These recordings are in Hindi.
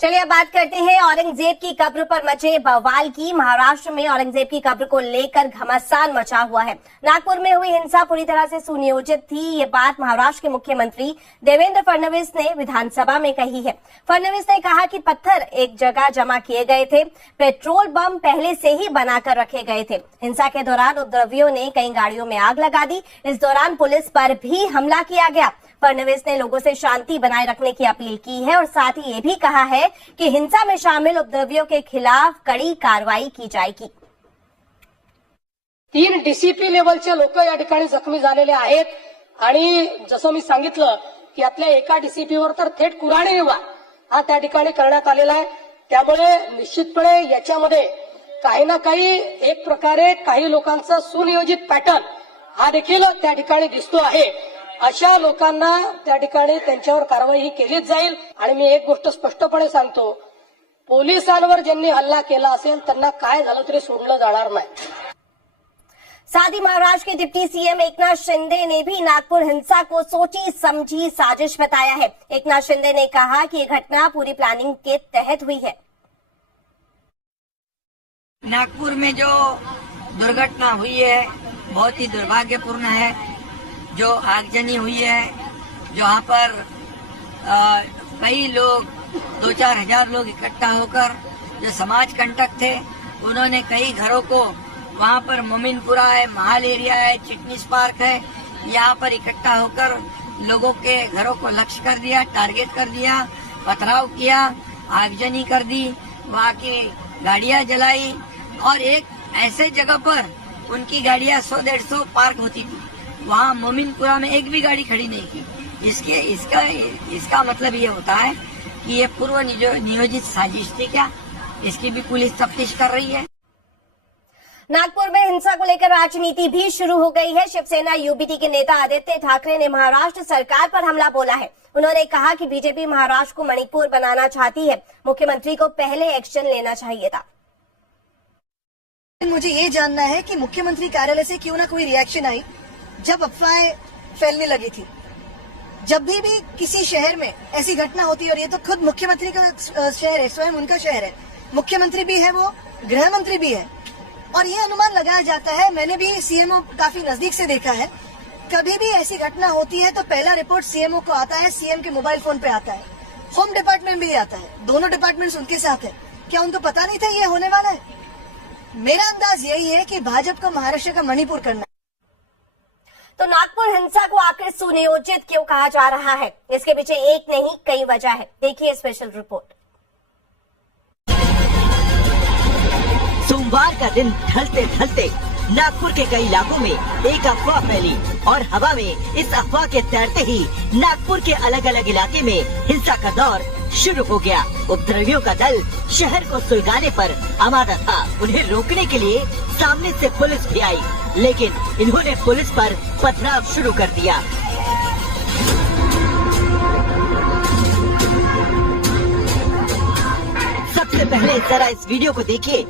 चलिए अब बात करते हैं औरंगजेब की कब्र पर मचे बवाल की। महाराष्ट्र में औरंगजेब की कब्र को लेकर घमासान मचा हुआ है। नागपुर में हुई हिंसा पूरी तरह से सुनियोजित थी। ये बात महाराष्ट्र के मुख्यमंत्री देवेंद्र फडणवीस ने विधानसभा में कही है। फडणवीस ने कहा कि पत्थर एक जगह जमा किए गए थे, पेट्रोल बम पहले से ही बनाकर रखे गए थे। हिंसा के दौरान उपद्रवियों ने कई गाड़ियों में आग लगा दी। इस दौरान पुलिस पर भी हमला किया गया। फडणवीस ने लोगों से शांति बनाए रखने की अपील की है और साथ ही ये भी कहा है कि हिंसा में शामिल उपद्रवियों के खिलाफ कड़ी कार्रवाई की जाएगी। 3 डीसीपी लेवलचे लोक या ठिकाणी जखमी झालेले आहेत आणि जसं मी सांगितलं की यातल्या एका डीसीपीवर तर थेट कुऱ्हाडी वार हा त्या ठिकाणी करण्यात आलेला आहे। त्यामुळे निश्चितपणे याच्यामध्ये काही ना काही एक प्रकारे काही लोकांचा सुनियोजित पॅटर्न हा देखील त्या ठिकाणी दिसतो आहे। अशा लोकांना त्या ठिकाणी त्यांच्यावर कारवाई ही केलीच जाईल। आणि मी एक गोष्ट स्पष्टपणे सांगतो, पोलिसांवर ज्यांनी हल्ला केला असेल त्यांना काय झालं तरी सोडलं जाणार नाही। साथ ही महाराष्ट्र के डिप्टी सीएम एकनाथ शिंदे ने भी नागपुर हिंसा को सोची समझी साजिश बताया है। एकनाथ शिंदे ने कहा कि ये घटना पूरी प्लानिंग के तहत हुई है। नागपुर में जो दुर्घटना हुई है बहुत ही दुर्भाग्यपूर्ण है। जो आगजनी हुई है, जहाँ पर कई लोग 2-4 हजार लोग इकट्ठा होकर जो समाज कंटक थे उन्होंने कई घरों को वहाँ पर मोमिनपुरा है, महाल एरिया है, चिटनीस पार्क है, यहाँ पर इकट्ठा होकर लोगों के घरों को लक्ष्य कर दिया, टारगेट कर दिया, पथराव किया, आगजनी कर दी, वहाँ की गाड़ियाँ जलाई और एक ऐसे जगह पर उनकी गाड़ियाँ 100-150 पार्क होती थी। वहाँ मोमिनपुरा में एक भी गाड़ी खड़ी नहीं की। इसका मतलब ये होता है कि ये पूर्व नियोजित साजिश थी क्या? इसकी भी पुलिस तफ्तीश कर रही है। नागपुर में हिंसा को लेकर राजनीति भी शुरू हो गई है। शिवसेना यूबीटी के नेता आदित्य ठाकरे ने महाराष्ट्र सरकार पर हमला बोला है। उन्होंने कहा कि बीजेपी महाराष्ट्र को मणिपुर बनाना चाहती है, मुख्यमंत्री को पहले एक्शन लेना चाहिए था। मुझे ये जानना है कि मुख्यमंत्री कार्यालय से क्यों ना कोई रिएक्शन आई जब अफवाहें फैलने लगी थी। जब भी किसी शहर में ऐसी घटना होती है, और ये तो खुद मुख्यमंत्री का शहर है, स्वयं उनका शहर है, मुख्यमंत्री भी है, वो गृह मंत्री भी है, और ये अनुमान लगाया जाता है, मैंने भी सीएमओ काफी नजदीक से देखा है, कभी भी ऐसी घटना होती है तो पहला रिपोर्ट सीएमओ को आता है, सीएम के मोबाइल फोन पे आता है, होम डिपार्टमेंट भी आता है, दोनों डिपार्टमेंट्स उनके साथ है। क्या उनको पता नहीं था ये होने वाला है? मेरा अंदाज यही है कि भाजपा को महाराष्ट्र का मणिपुर करना। तो नागपुर हिंसा को आखिर सुनियोजित क्यों कहा जा रहा है? इसके पीछे एक नहीं कई वजह है। देखिए स्पेशल रिपोर्ट। सोमवार का दिन ढलते ढलते नागपुर के कई इलाकों में एक अफवाह फैली और हवा में इस अफवाह के तैरते ही नागपुर के अलग अलग इलाके में हिंसा का दौर शुरू हो गया। उपद्रवियों का दल शहर को सुलगाने पर आमादा था। उन्हें रोकने के लिए सामने से पुलिस भी आई, लेकिन इन्होंने पुलिस पर पथराव शुरू कर दिया। सबसे पहले जरा इस वीडियो को देखिए।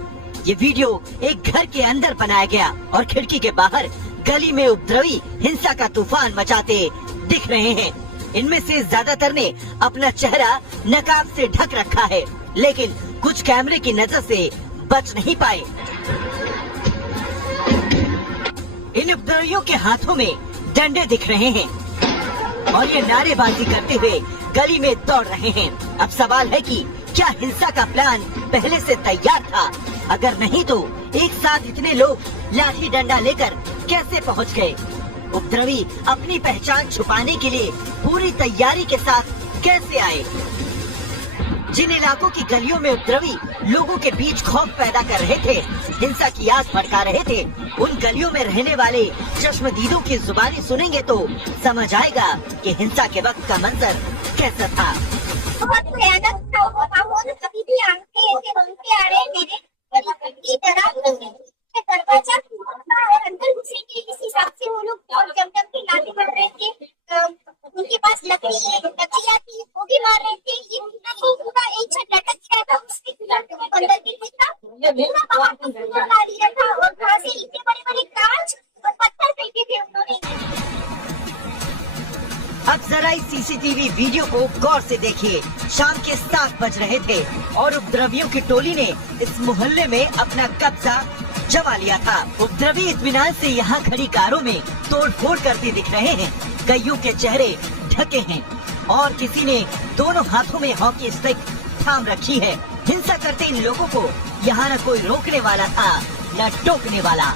ये वीडियो एक घर के अंदर बनाया गया और खिड़की के बाहर गली में उपद्रवी हिंसा का तूफान मचाते दिख रहे हैं। इनमें से ज्यादातर ने अपना चेहरा नकाब से ढक रखा है, लेकिन कुछ कैमरे की नजर से बच नहीं पाए। इन उपद्रवियों के हाथों में डंडे दिख रहे हैं और ये नारेबाजी करते हुए गली में दौड़ रहे हैं। अब सवाल है कि क्या हिंसा का प्लान पहले से तैयार था? अगर नहीं तो एक साथ इतने लोग लाठी डंडा लेकर कैसे पहुंच गए? उपद्रवी अपनी पहचान छुपाने के लिए पूरी तैयारी के साथ कैसे आए? जिन इलाकों की गलियों में उपद्रवी लोगों के बीच खौफ पैदा कर रहे थे, हिंसा की आग भड़का रहे थे, उन गलियों में रहने वाले चश्मदीदों की जुबानी सुनेंगे तो समझ आएगा कि हिंसा के वक्त का मंजर कैसा था। बहुत भयानक था वो कभी भी आंखें ऐसे घूमते आ रहे मेरे की तरह दरवाजा और अंदर घुसने के इस हिसाब से वो लोग और जब के लाठी बढ़ रहे थे। उनके पास लकड़ियाँ थी, वो भी मार रहे थे। ये पूरा एक छत लटक गया था, उसके अंदर गिर था, पूरा बाहर डाल दिया था और वहाँ से इतने बड़े बड़े कांच और पत्थर फेंके थे उन्होंने। अब जरा इस सीसीटीवी वीडियो को गौर से देखिए। शाम के 7 बज रहे थे और उपद्रवियों की टोली ने इस मोहल्ले में अपना कब्जा जमा लिया था। उपद्रवी इत्मीनान से यहाँ खड़ी कारों में तोड़फोड़ करते दिख रहे हैं। कईयों के चेहरे ढके हैं और किसी ने दोनों हाथों में हॉकी स्टिक थाम रखी है। हिंसा करते इन लोगों को यहाँ न कोई रोकने वाला था न टोकने वाला।